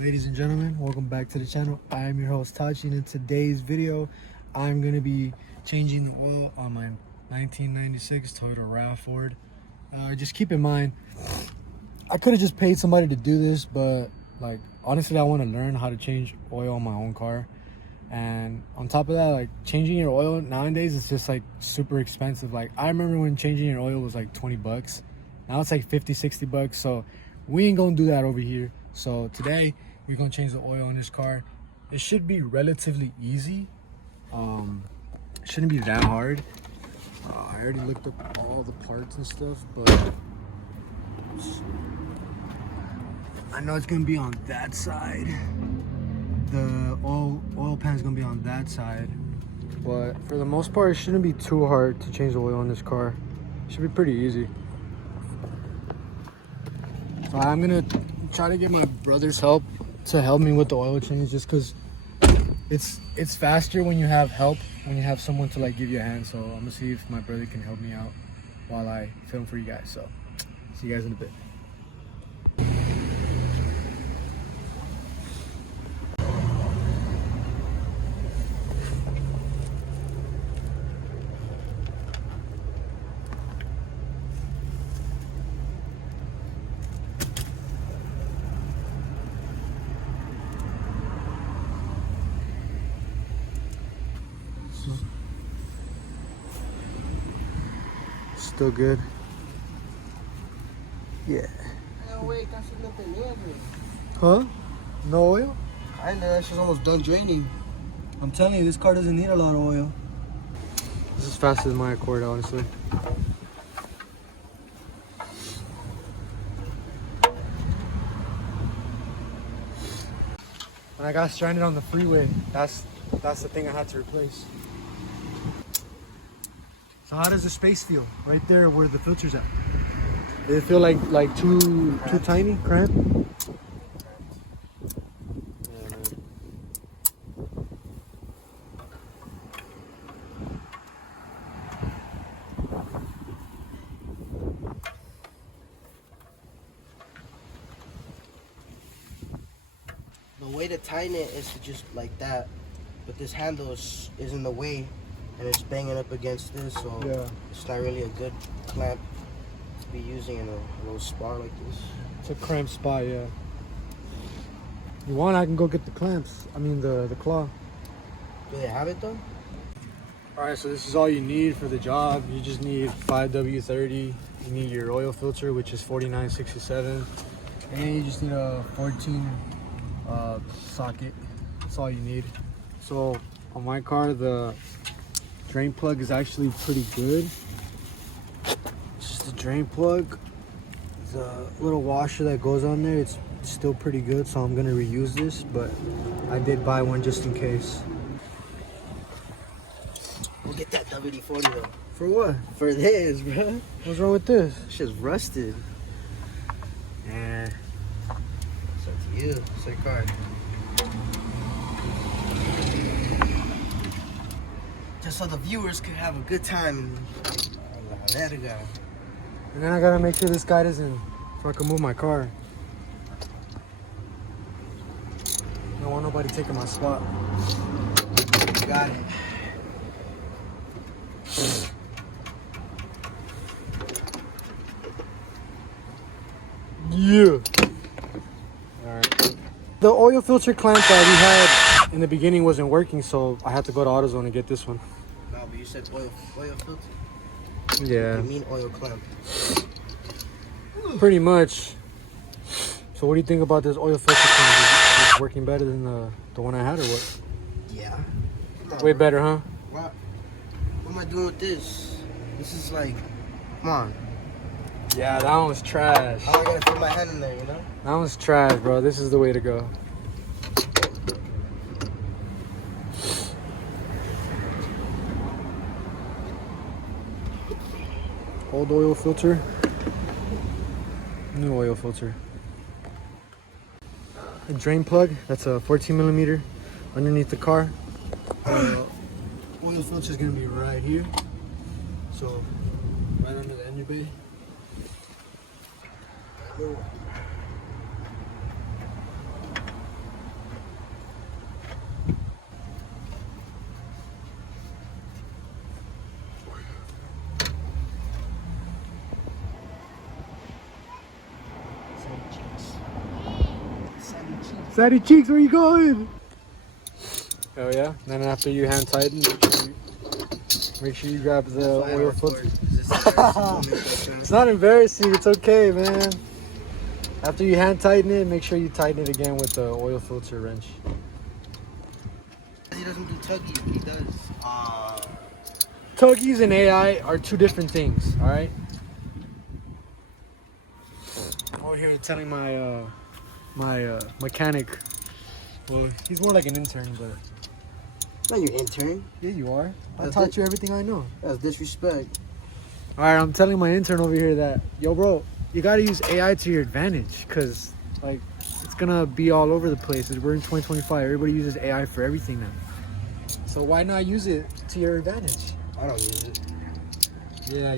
Ladies and gentlemen, welcome back to the channel. I am your host Tachi, and in today's video I'm going to be changing the oil on my 1996 Toyota Rav4. Just keep in mind, I could have just paid somebody to do this, but like honestly I want to learn how to change oil on my own car. And on top of that, like changing your oil nowadays is just like super expensive. Like I remember when changing your oil was like 20 bucks. Now it's like 50, 60 bucks. So we ain't gonna do that over here. So today we're gonna change the oil on this car. It should be relatively easy. It shouldn't be that hard. I already looked up all the parts and stuff, but I know it's gonna be on that side. The oil pan is gonna be on that side, but for the most part it shouldn't be too hard to change the oil on this car. It should be pretty easy. So I'm gonna try to get my brother's help to help me with the oil change, just because it's faster when you have help, when you have someone to like give you a hand. So I'm gonna see if my brother can help me out while I film for you guys. So see you guys in a bit. Still good. Yeah. No, wait, that's nothing there. Huh? No oil? Kinda, that's just almost done draining. I'm telling you, this car doesn't need a lot of oil. This is faster than my Accord, honestly. When I got stranded on the freeway, that's the thing I had to replace. So how does the space feel right there where the filter's at? Did it feel like too tiny, cramped? Yeah, man. The way to tighten it is to just like that, but this handle is in the way, and it's banging up against this, so Yeah. it's not really a good clamp to be using in a little spot like this. It's a cramped spot, yeah. You want, I can go get the clamps. I mean the claw. Do they have it though? Alright, so this is all you need for the job. You just need 5W30. You need your oil filter, which is 4967. And you just need a 14 socket. That's all you need. So on my car, the drain plug is actually pretty good. It's just a drain plug. The little washer that goes on there, it's still pretty good, so I'm gonna reuse this, but I did buy one just in case. We'll get that WD-40 though. For what? For this, bro. What's wrong with this? This shit's rusted. Yeah. It's up to you. It's your car. Just so the viewers could have a good time. There we go. And then I gotta make sure this guy doesn't fucking move my car. I don't want nobody taking my spot. Got it. Yeah. Alright. The oil filter clamp that we had in the beginning wasn't working, so I had to go to AutoZone and get this one. No, but you said oil filter. Yeah. You mean oil clamp? Pretty much. So what do you think about this oil filter clamp? Is it working better than the one I had, or what? Yeah. Way better, huh? What am I doing with this? This is like, come on. Yeah, that one was trash. How am I gonna fit my hand in there, you know? That one's trash, bro. This is the way to go. Old oil filter, new oil filter. A drain plug, that's a 14mm underneath the car. Oil filter is gonna be right here. So, right under the engine bay. Fatty cheeks, where you going? Oh yeah. Then after you hand tighten, make sure you grab the oil filter. It's not embarrassing. It's okay, man. After you hand tighten it, make sure you tighten it again with the oil filter wrench. He doesn't do tuggies. He does. Tuggies and AI are two different things. All right. Over here telling my mechanic. Well, he's more like an intern, but. Not your intern. Yeah, you are. I taught you everything I know. That's disrespect. All right, I'm telling my intern over here that, yo, bro, you gotta use AI to your advantage, cause like it's gonna be all over the place. We're in 2025. Everybody uses AI for everything now. So why not use it to your advantage? I don't use it. Yeah.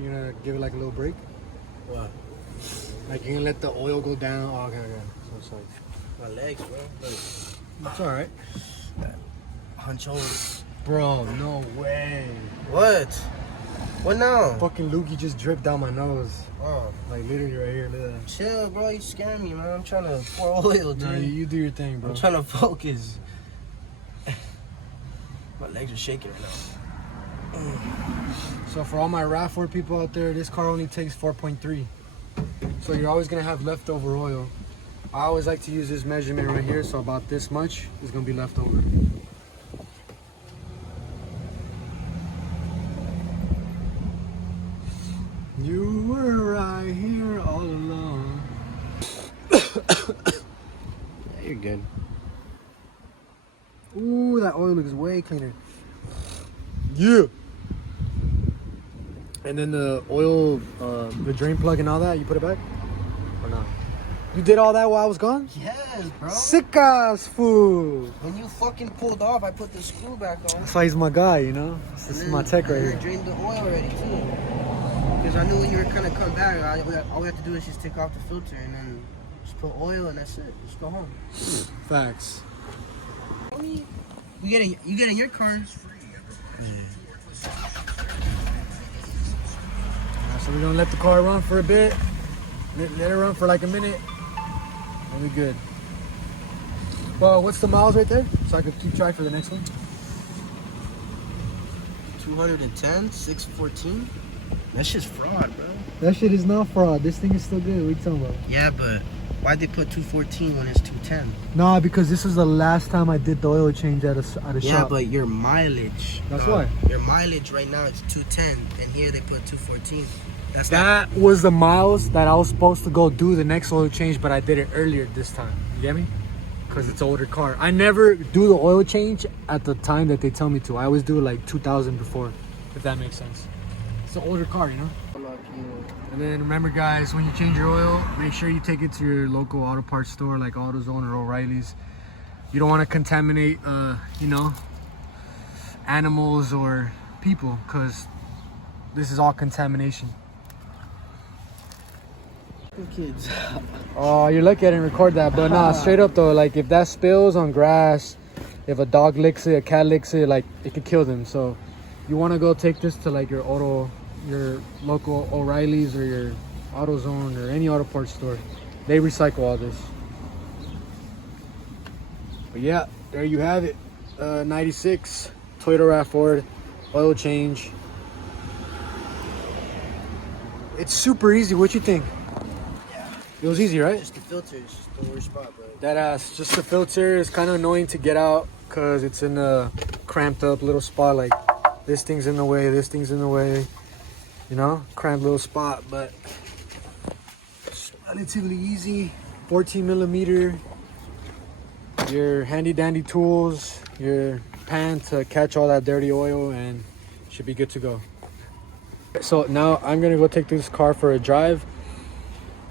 You're gonna give it like a little break? What? Like you're gonna let the oil go down? Oh, okay. So sorry. My legs, bro. Look. It's all right. Hunch over. Bro, no way. What? What now? Fucking loogie just dripped down my nose. Oh. Like literally right here. Look at that. Chill, bro. You scare me, man. I'm trying to pour oil, dude. No, you do your thing, bro. I'm trying to focus. My legs are shaking right now. So for all my Rav4 people out there, this car only takes 4.3. So you're always gonna have leftover oil. I always like to use this measurement right here, so about this much is gonna be left over. You were right here all along. Yeah, you're good. Ooh, that oil looks way cleaner. Yeah. And then the oil, the drain plug and all that, you put it back? Or not? You did all that while I was gone? Yes, bro. Sick ass fool. When you fucking pulled off, I put the screw back on. That's why he's my guy, you know? This is my tech right I here. drained the oil already, too. Because I knew when you were going to come back, all we have to do is just take off the filter and then just put oil and that's it. Just go home. Facts. You get in your car. So we're gonna let the car run for a bit. Let it run for like a minute. And we're good. Well, what's the miles right there? So I could keep track for the next one. 210, 614. That's just fraud, bro. That shit is not fraud. This thing is still good. What are you talking about? Yeah, but why'd they put 214 when it's 210? Nah, because this was the last time I did the oil change at a shop. Yeah, but your mileage. That's why. Your mileage right now is 210, and here they put 214. That was the miles that I was supposed to go do the next oil change, but I did it earlier this time. You get me? Because it's an older car. I never do the oil change at the time that they tell me to. I always do it like 2000 before, if that makes sense. It's an older car, you know? And then remember, guys, when you change your oil, make sure you take it to your local auto parts store like AutoZone or O'Reilly's. You don't want to contaminate, you know, animals or people, because this is all contamination. Kids. Oh, you're lucky I didn't record that, but nah, straight up though, like if that spills on grass, if a dog licks it, a cat licks it, like it could kill them. So you want to go take this to like your local O'Reilly's or your AutoZone or any auto parts store. They recycle all this. But yeah, there you have it. 96 Toyota Rav4 oil change. It's super easy. What you think? It was easy, right? Just the filter is just the worst spot, bro. That ass, just the filter is kind of annoying to get out because it's in a cramped up little spot. Like this thing's in the way, this thing's in the way, you know, cramped little spot. But it's relatively easy. 14 millimeter, your handy dandy tools, your pan to catch all that dirty oil, and should be good to go. So now I'm gonna go take this car for a drive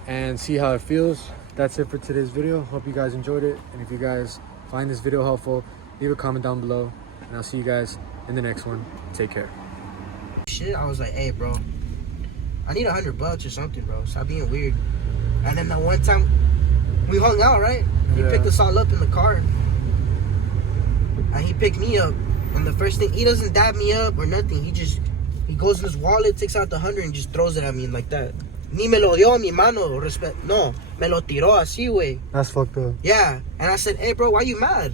and see how it feels. That's it for today's video. Hope you guys enjoyed it, and if you guys find this video helpful, leave a comment down below, and I'll see you guys in the next one. Take care. Shit, I was like, hey, bro, I need $100 or something, bro. Stop being weird. And then that one time we hung out, right? He picked us all up in the car, and he picked me up. And the first thing, he doesn't dab me up or nothing. He just He goes in his wallet, takes out the 100 and just throws it at me like that. Ni me lo dio a mi mano, no, me lo tiró así, güey. That's fucked up. Yeah, and I said, hey, bro, why you mad?